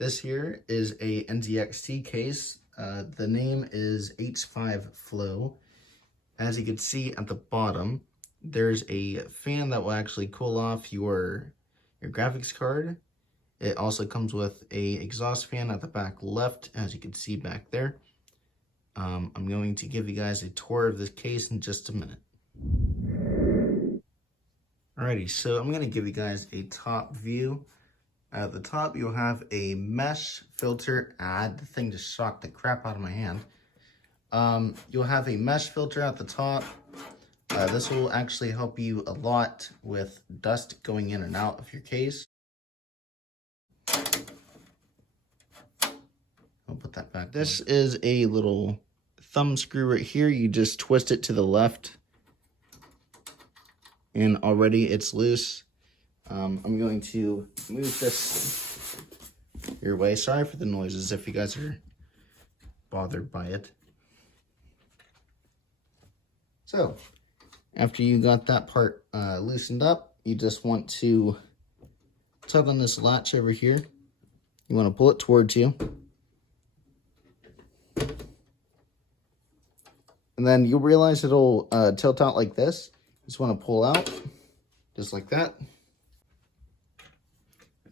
This here is a NZXT case. The name is H5 Flow. As you can see at the bottom, there's a fan that will actually cool off your graphics card. It also comes with a exhaust fan at the back left, as you can see back there. I'm going to give you guys a tour of this case in just a minute. Alrighty, so I'm going to give you guys a top view. At the top, you'll have a mesh filter. The thing just shocked the crap out of my hand. You'll have a mesh filter at the top. This will actually help you a lot with dust going in and out of your case. I'll put that back. This is a little thumb screw right here. You just twist it to the left, and already it's loose. I'm going to move this your way. Sorry for the noises if you guys are bothered by it. So, after you got that part loosened up, you just want to tug on this latch over here. You want to pull it towards you. And then you'll realize it'll tilt out like this. You just want to pull out, just like that.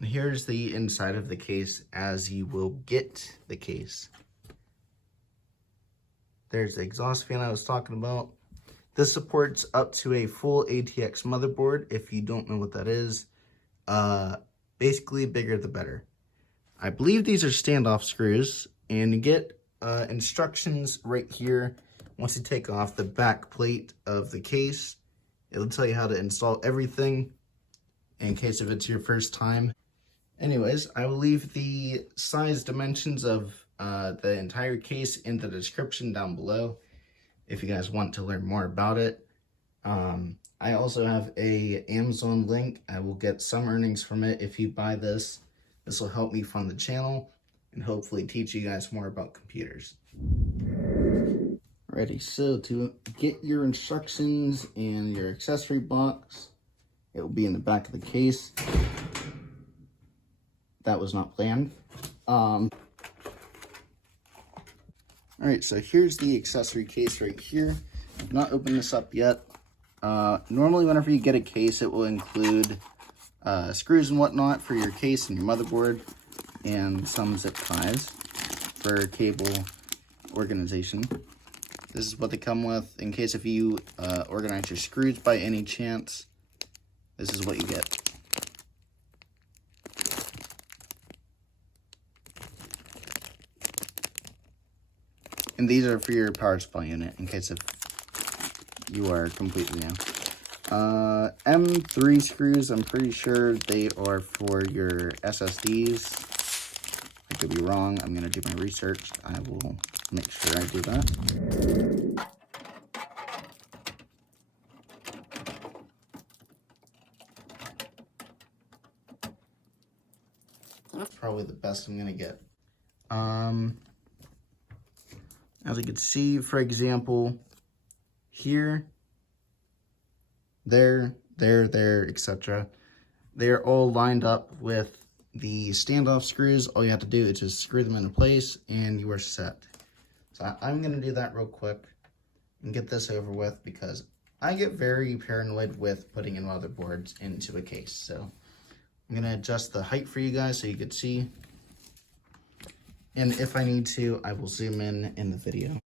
And here's the inside of the case as you will get the case. There's the exhaust fan I was talking about. This supports up to a full ATX motherboard. If you don't know what that is, basically bigger the better. I believe these are standoff screws, and you get instructions right here. Once you take off the back plate of the case, it'll tell you how to install everything in case if it's your first time. Anyways, I will leave the size dimensions of the entire case in the description down below if you guys want to learn more about it. I also have a Amazon link. I will get some earnings from it if you buy this. This will help me fund the channel and hopefully teach you guys more about computers. Alrighty, so to get your instructions and your accessory box, it will be in the back of the case. That was not planned. Alright, so here's the accessory case right here. I've not opened this up yet. Normally whenever you get a case, it will include screws and whatnot for your case and your motherboard, and some zip ties for cable organization. This is what they come with in case if you organize your screws by any chance. This is what you get. And these are for your power supply unit, in case if you are completely new. M3 screws, I'm pretty sure they are for your SSDs. I could be wrong. I'm going to do my research. I will make sure I do that. That's probably the best I'm going to get. As you can see, for example, here, there, etc. They're all lined up with the standoff screws. All you have to do is just screw them into place and you are set. So I'm going to do that real quick and get this over with because I get very paranoid with putting in motherboards into a case. So I'm going to adjust the height for you guys so you can see. And if I need to, I will zoom in the video.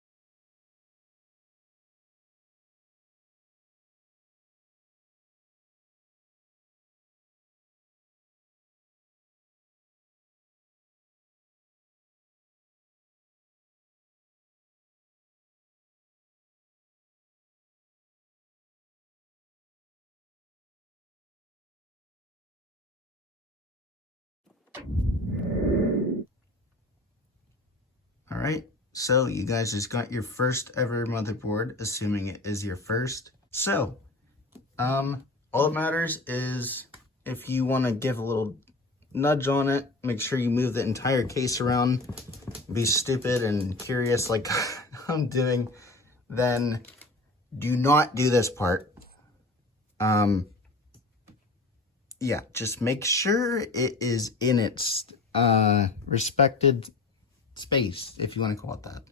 Alright, so you guys just got your first ever motherboard, assuming it is your first. So, all that matters is if you want to give a little nudge on it, make sure you move the entire case around, be stupid and curious like I'm doing, then do not do this part. Yeah, just make sure it is in its respected space, if you want to call it that.